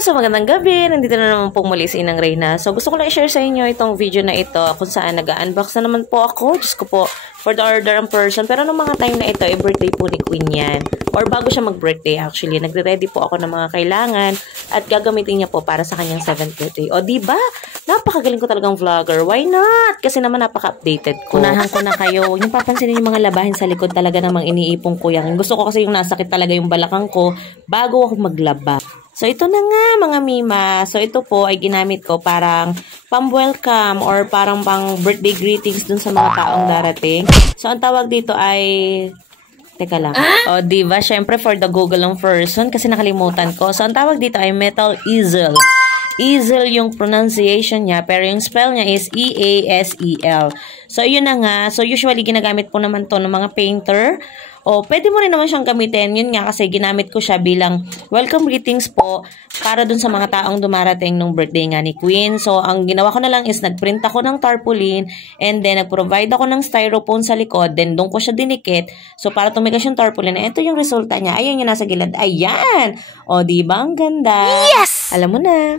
So magandang gabi, nandito na naman pong muli si Inang Reyna. So gusto ko lang i-share sa inyo itong video na ito kung saan nag-unbox na naman po ako. Diyos ko po, for the order ang person. Pero nung mga time na ito, birthday po ni Queen yan. Or bago siya mag-birthday actually, nagre-ready po ako ng mga kailangan at gagamitin niya po para sa kanyang 7th birthday. O diba? Napakagaling ko talagang vlogger. Why not? Kasi naman napaka-updated ko. Unahan ko na kayo. Huwag niyo papansinin yung mga labahin sa likod, talaga namang iniipong ko yan. Gusto ko kasi yung nasakit talaga yung balakang ko bago ako maglaba. So, ito na nga mga mima. So, ito po ay ginamit ko parang pang-welcome or parang pang-birthday greetings dun sa mga taong darating. So, ang tawag dito ay... Teka lang. O, diba? Siyempre, for the Google ng person kasi nakalimutan ko. So, ang tawag dito ay metal easel. Easel yung pronunciation niya, pero yung spell niya is E-A-S-E-L. So, yun na nga. So, usually, ginagamit po naman to ng mga painter. O, pwede mo rin naman siyang gamitin. Yun nga kasi ginamit ko siya bilang welcome greetings po para dun sa mga taong dumarating nung birthday nga ni Queen. So, ang ginawa ko na lang is nagprint ako ng tarpaulin and then nagprovide ako ng styrofoam sa likod. Then, doon ko siya dinikit. So, para tumigas yung tarpaulin, ito yung resulta niya. Ayan yung nasa gilid. Ayan! O, diba? Ang ganda. Yes! Alam mo na.